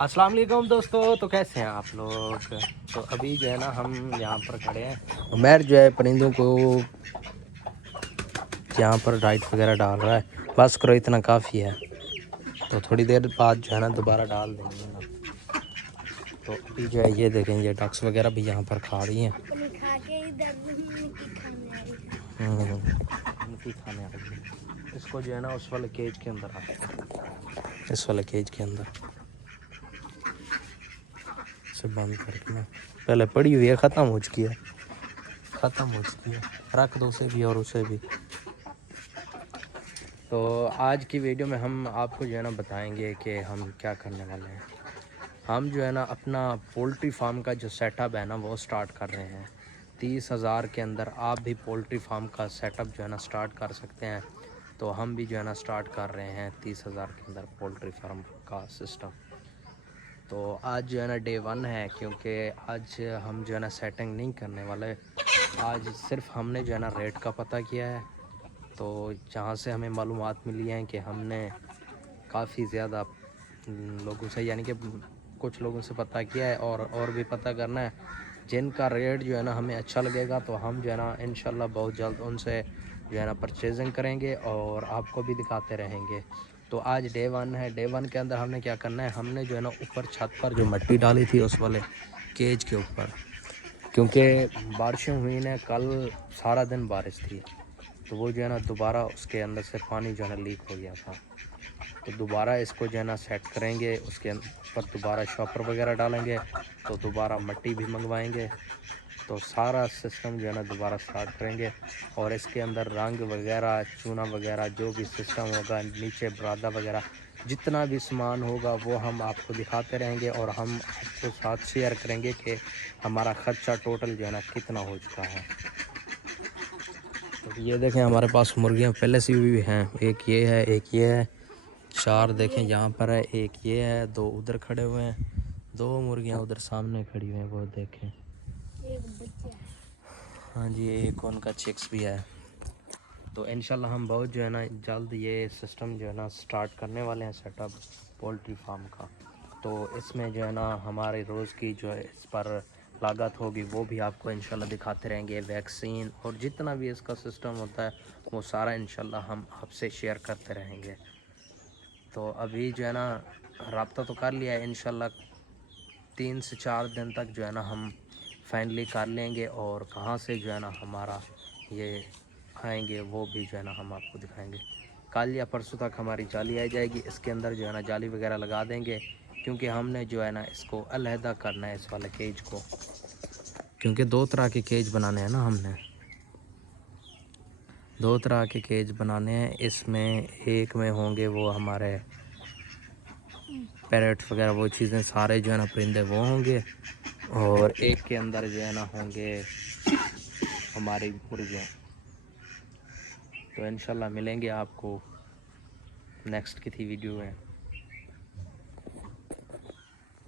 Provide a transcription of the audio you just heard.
अस्सलाम वालेकुम दोस्तों। तो कैसे हैं आप लोग। तो अभी जो है ना हम यहाँ पर खड़े हैं। उमर जो है परिंदों को यहाँ पर डाइट वगैरह डाल रहा है। बस करो इतना काफ़ी है। तो थोड़ी देर बाद जो है ना दोबारा डाल देंगे ना। तो अभी जो है ये देखें, ये डक्स वगैरह भी यहाँ पर खा रही हैं। उनकी खाने आ रही है। इसको जो है ना उस वाले केज के अंदर रखते हैं, इस वाले केज के अंदर से बंद करके ना। पहले पड़ी हुई है, ख़त्म हो चुकी है, ख़त्म हो चुकी है। रख दो उसे भी और उसे भी। तो आज की वीडियो में हम आपको जो है ना बताएंगे कि हम क्या करने वाले हैं। हम जो है ना अपना पोल्ट्री फार्म का जो सेटअप है ना वो स्टार्ट कर रहे हैं। 30,000 के अंदर आप भी पोल्ट्री फार्म का सेटअप जो है ना स्टार्ट कर सकते हैं। तो हम भी जो है ना स्टार्ट कर रहे हैं 30,000 के अंदर पोल्ट्री फार्म का सिस्टम। तो आज जो है ना डे 1 है, क्योंकि आज हम जो है ना सेटिंग नहीं करने वाले। आज सिर्फ हमने जो है ना रेट का पता किया है। तो जहाँ से हमें मालूमात मिली हैं कि हमने काफ़ी ज़्यादा लोगों से, यानी कि कुछ लोगों से पता किया है और भी पता करना है। जिनका रेट जो है ना हमें अच्छा लगेगा तो हम जो है ना इंशाल्लाह बहुत जल्द उनसे जो है ना परचेजिंग करेंगे और आपको भी दिखाते रहेंगे। तो आज डे 1 है। डे 1 के अंदर हमने क्या करना है, हमने जो है ना ऊपर छत पर जो मिट्टी डाली थी उस वाले केज के ऊपर, क्योंकि बारिशें हुई ने, कल सारा दिन बारिश थी। तो वो जो है ना दोबारा उसके अंदर से पानी जो है ना लीक हो गया था। तो दोबारा इसको जो है ना सेट करेंगे, उसके ऊपर दोबारा शॉपर वगैरह डालेंगे, तो दोबारा मिट्टी भी मंगवाएंगे। तो सारा सिस्टम जो है ना दोबारा स्टार्ट करेंगे और इसके अंदर रंग वगैरह, चूना वगैरह जो भी सिस्टम होगा, नीचे बरादा वगैरह जितना भी सामान होगा वो हम आपको दिखाते रहेंगे और हम आपको साथ शेयर करेंगे कि हमारा ख़र्चा टोटल जो है ना कितना हो चुका है। तो ये देखें हमारे पास मुर्गियाँ पहले से भी हैं। एक ये है, एक ये है, 4 देखें यहाँ पर है, एक ये है, 2 उधर खड़े हुए हैं, 2 मुर्गियाँ उधर सामने खड़ी हुई हैं, वो देखें। एक बच्चा है। हाँ जी, एक उनका चिक्स भी है। तो इंशाल्लाह हम बहुत जो है ना जल्द ये सिस्टम जो है ना स्टार्ट करने वाले हैं, सेटअप पोल्ट्री फार्म का। तो इसमें जो है ना हमारे रोज़ की जो है इस पर लागत होगी वो भी आपको इंशाल्लाह दिखाते रहेंगे। वैक्सीन और जितना भी इसका सिस्टम होता है वो सारा इंशाल्लाह हम आपसे शेयर करते रहेंगे। तो अभी जो है ना रब्ता तो कर लिया है, इंशाल्लाह 3 से 4 दिन तक जो है ना हम फाइनली कर लेंगे और कहाँ से जो है ना हमारा ये आएंगे वो भी जो है ना हम आपको दिखाएंगे। कल या परसों तक हमारी जाली आ जाएगी, इसके अंदर जो है ना जाली वगैरह लगा देंगे, क्योंकि हमने जो है ना इसको अलहदा करना है इस वाले केज को, क्योंकि 2 तरह के केज बनाने हैं ना। हमने 2 तरह के केज बनाने हैं। इसमें एक में होंगे वो हमारे पैरेट्स वगैरह, वो चीज़ें सारे जो है ना परिंदे वो होंगे, और एक के अंदर जो है ना होंगे हमारी मुर्गियाँ। तो इंशाल्लाह मिलेंगे आपको नेक्स्ट की थी वीडियो में।